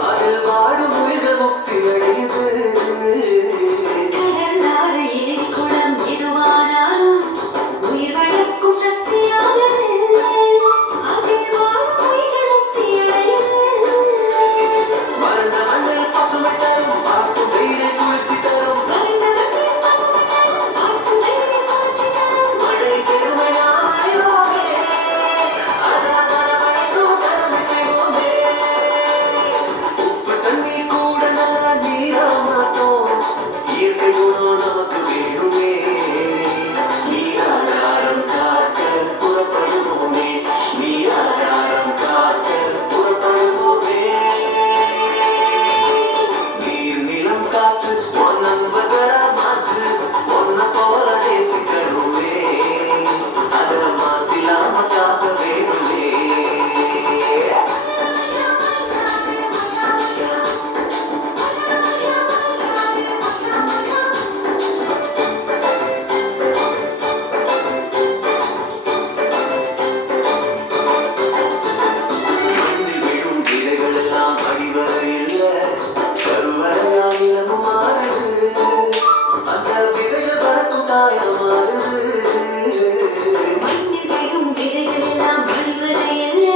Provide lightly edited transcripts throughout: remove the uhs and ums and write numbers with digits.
அதில் வாடும் உயிர்கள் முக்தி அடையுது. கடலாறு ஏரி குளம் எதுவானாலும் உயிர் வளர்க்கும் சக்தியானது. அதில் வாடும் உயிர்கள் முக்தி அடையுது. வறண்ட மண்ணில் பசுமை தரும் பார்க்கும் வெயிலை குளிர்ச்சி தரும். வறண்ட மண்ணில் பசுமை தரும் பார்க்கும் வெயிலை குளிர்ச்சி தரும். மழை பெருமை நாம் அறிவோமே, அதான் மரமழைக்கும் தருமை செய்வோமே. உப்பு தண்ணீர் கூட நல்ல நீரா மாட்டோம். இயற்கை குணம் நமக்கு வேணுமே. நீராதாரம் காக்க புறப்படுவோமே, நீராதாரம் காக்க புறப்படுவோமே. நீர் நிலம் காற்று உன் நண்பர்களா மாற்று. உன்னை போல நேசிக்கணுமே, அத மாசிலாம காக்க வேணுமே. மண்ணில் விழும் விதைகள் எல்லாம் அடிவரை இல்ல, கருவறையால் நிலமும் மாறுது. அந்த விதைகள் வளர்க்கும் தாயம் மாறுது. மண்ணில் விழும் விதைகள் எல்லாம் அழிவதை அல்ல,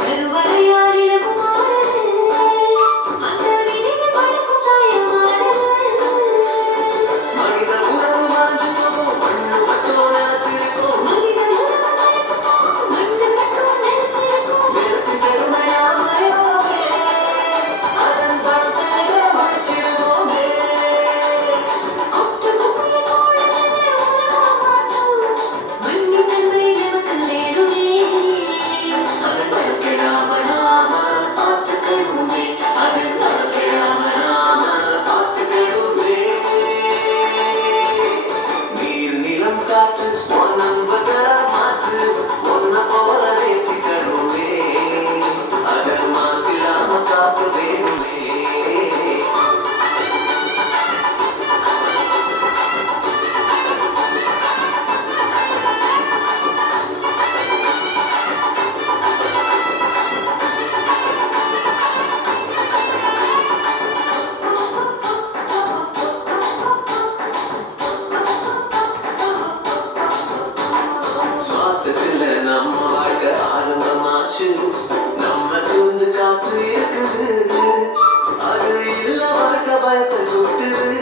கருவறையால் இலவும் மாறுது. அந்த விதைகள் வளர்க்கும் தாயம் மாறுது. மனித உறவு மறைஞ்சிருக்கும், மண்ணு மட்டும் நினைச்சிருக்கும். மனித உறவு மறைஞ்சிருக்கும், மண்ணு மட்டும் நிலைச்சிருக்கும். நிலத்தின் பெருமை நாம் அறிவோமே, அதன் பரப்பை ஒழிச்சிடுவோமே. கொட்டு கும்மிய கூட நல்ல உலகா மாற்றும். மண்ணின் நன்மை நமக்கு வேணுமே. அதன் பரப்பிடாம நாம பார்த்துக்கணுமே, அதன் பரப்பிடாம நாம பார்த்துக்கணுமே. நீர் நிலம் காற்று உன் நண்பர்களா மாற்று. உன்னை போல நேசிக்கணுமே, அத மாசில்லாம காக்க வேணுமே. சுவாசத்துல நம்ம வாழ்க்கை ஆரம்பமாச்சு. நம்ம சூழ்ந்து காற்று இருக்குது, அது இல்ல வாழ்க்கை பயத்தை கொட்டுது.